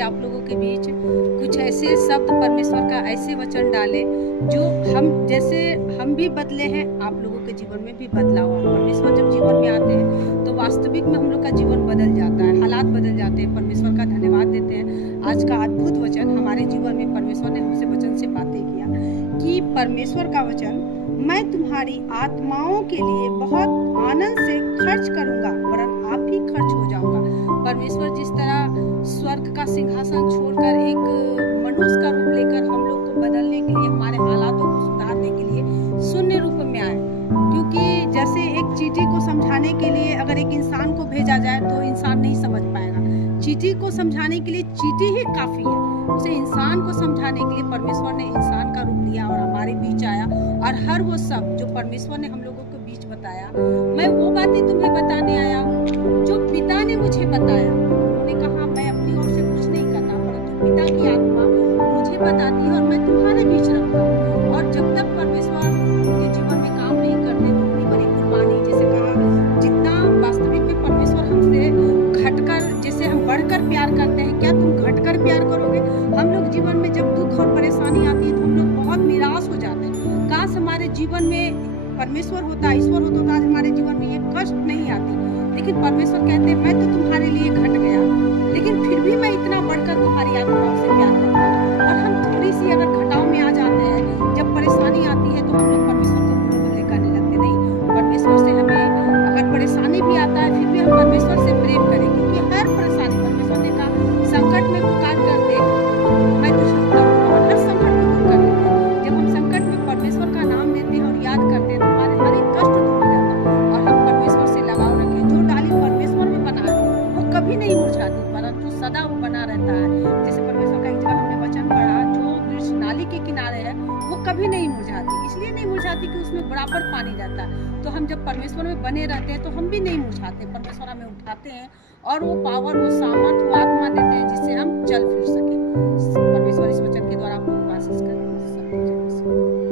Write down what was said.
आप लोगों के बीच कुछ ऐसे शब्द परमेश्वर का ऐसे वचन डाले जो हम भी बदले हैं, आप लोगों के जीवन में भी बदलाव हो। परमेश्वर जब जीवन में आते हैं तो वास्तविक में हम लोग का जीवन बदल जाता है, हालात बदल जाते हैं। परमेश्वर का धन्यवाद देते हैं। आज का अद्भुत वचन हमारे जीवन में परमेश्वर ने हमसे वचन से बातें किया कि परमेश्वर का वचन, मैं तुम्हारी आत्माओं के लिए बहुत आनंद से खर्च करूंगा वरन आप ही खर्च हो जाऊंगा। परमेश्वर जिस तरह स्वर्ग का सिंहासन छोड़कर एक मनुष्य का रूप लेकर हम लोग को बदलने के लिए, हमारे हालातों को सुधारने के लिए शून्य रूप में आए। क्योंकि जैसे एक चींटी को समझाने के लिए अगर एक इंसान को भेजा जाए तो इंसान नहीं समझ पाएगा। चींटी को समझाने के लिए चींटी ही काफी है। उसे इंसान को समझाने के लिए परमेश्वर ने इंसान का रूप लिया और हमारे बीच आया। और हर वो सब जो परमेश्वर ने हम लोगों को बीच बताया, मैं वो बातें तुम्हें बताने आया हूँ जो पिता ने मुझे बताया। उन्होंने कहा मैं अपनी ओर से कुछ नहीं करता, परंतु पिता की आत्मा मुझे बताती है और मैं तुम्हारे बीच रखता हूँ। और जब तक परमेश्वर उनके जीवन में काम नहीं करते तो अपनी बड़ी कुर्बानी, जैसे कहा जितना वास्तविक में परमेश्वर हमसे घटकर, जैसे हम बढ़कर प्यार करते हैं, क्या तुम घटकर प्यार करोगे? हम लोग जीवन में जब दुख और परेशानी आती है तो हम लोग बहुत निराश हो जाते हैं। काश हमारे जीवन में परमेश्वर होता, ईश्वर होता तो आज हमारे जीवन में ये कष्ट नहीं आती। लेकिन परमेश्वर कहते हैं मैं तो तुम्हारे लिए घट गया, लेकिन फिर भी मैं इतना बढ़कर तुम्हारी आत्माओं से प्यार करता हूँ। और हम थोड़ी सी अगर घटाव में आ जाते हैं, जब परेशानी आती है तो हम लोग परमेश्वर को बुरे बुरे करने लगते। नहीं, परमेश्वर से हमें अगर परेशानी भी आता है फिर भी हम परमेश्वर से प्रेम करें, क्योंकि हर परेशानी, परमेश्वर ने कहा संकट में पुकार कर दे मैं तुझे उठाऊंगा और हर संकट को दूर कर देता हूं। जब हम संकट में परमेश्वर का नाम लेते हैं और याद करते हैं तो हमारे हर एक कष्ट दूर हो जाता है। और हम परमेश्वर से लगाव रखें। जो डाली परमेश्वर में बना है वो कभी नहीं मुरझाती, परंतु सदा वो बना रहता है। जैसे परमेश्वर का एक जगह हमने वचन पढ़ा, जो वृक्ष नाली के किनारे है वो कभी नहीं मुरझाती। इसलिए नहीं मुरझाती कि उसमें बराबर पानी रहता है। तो हम जब परमेश्वर में बने रहते हैं तो हम भी नहीं मुरझाते। परमेश्वर हमें उठाते हैं और वो पावर, वो सामर्थ्य